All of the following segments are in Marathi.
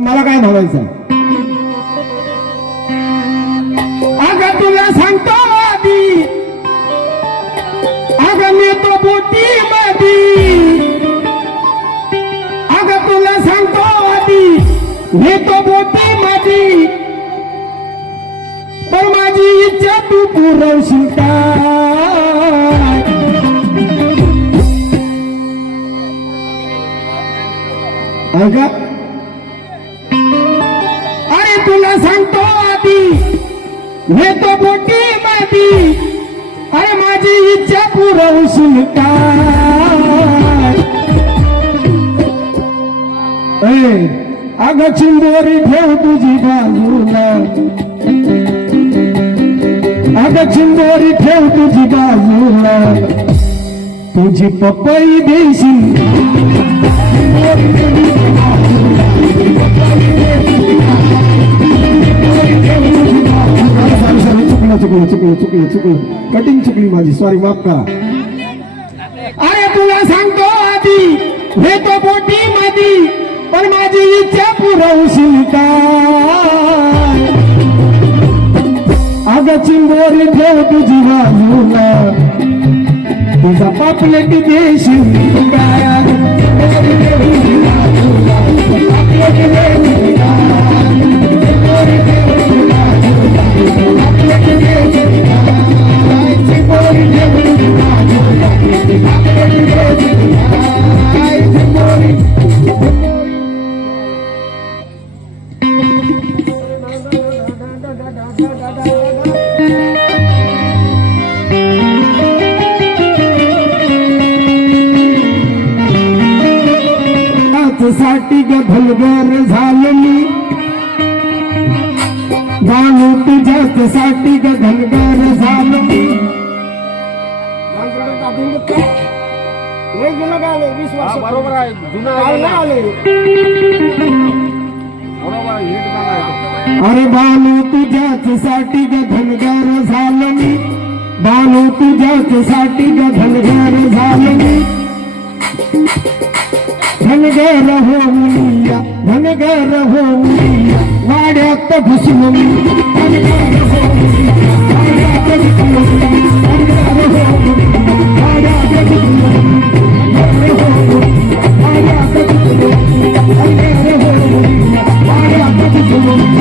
मला काय म्हणायचं, अगं तुला सांगतो आधी, अगं मी तो बोटी मधी, अगं तुला सांगतो आधी मी तो बोटी मधी, पण माझी इच्छा तू पुरवशील का? अगं अरे तुला सांगतो आधी हे तो बोटी माती, अरे माझी इच्छा पुरवशील का? अगं चिंबोरी ठेव तुझी बाजूला, अगं चिंबोरी ठेव तुझी बाजूला, तुझी पपई देशील चुकलं कटिंग चुकली माझी, सॉरी माफ करा. अरे तुला सांगतो आधी हे तो बोटी मधी, पण माझी इच्छा पुरवशील का? अगं चिंबोरी ठेव तुझी बाजूला, तुझा पापलेट देशील का? साठी गभलगर झालं मी, बाळू तुझ्यासाठी गभलगर झालं मी. बरोबर आहे, जुना अरे बाळू तुझ्यासाठी गभलगर झालं मी, बाळू तुझ्यासाठी गभलगर झालं मी. धनगर हो मुलिया, धनगर हो मुलिया, वाड्यात घुसून मी. धनगर हो मुलिया, वाड्यात घुसून मी. धनगर हो मुलिया, वाड्यात घुसून मी. धनगर हो मुलिया, वाड्यात घुसून मी. धनगर हो मुलिया, वाड्यात घुसून मी.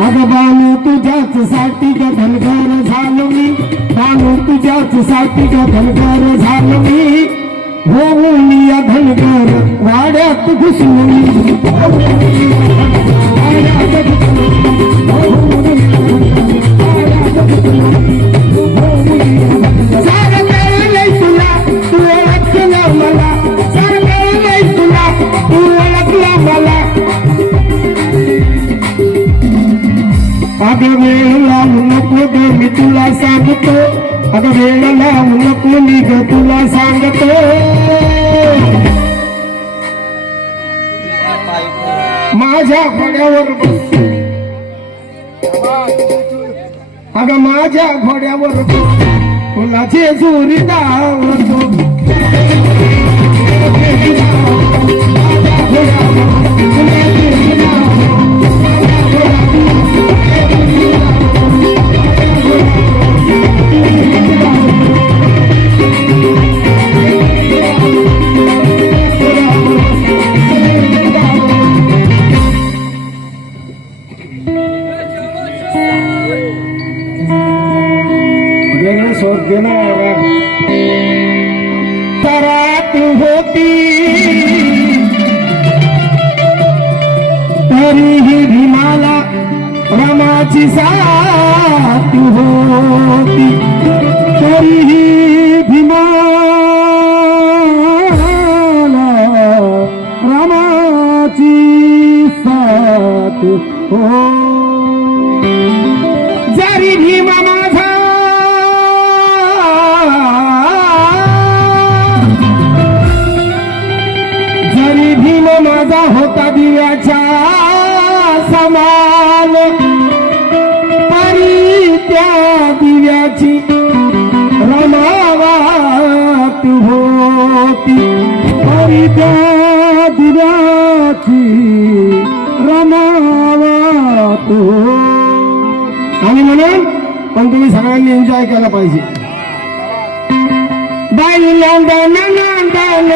अगं बाळू तुझ्याच साठी गधनगर झालो मी, बाळू तुझ्याच साठी गधनगर झालो मी. हो मुलिया धनगर वाड्यात घुसून मी. अगं वेळ लावू नको ग मी तुला सांगतो, अगं वेळ लावू नको मी ग तुला सांगतो. माझ्या घोड्यावर बस, अगं माझ्या घोड्यावर बस, तुला जेजुरी दावतो. तरात होती तरीही भीमाला रमाची साथ होती, तरीही भीमाला रमाची साथ हो जरी भीमा माझा जरी भीम माझा होता दिव्याच्या समान तरी त्या दिव्याची रमावात होती तरी त्या दिव्याची रमावात होती. आणि म्हणून पण तुम्ही सगळ्यांनी एन्जॉय केला पाहिजे. बाई नांदन नांदन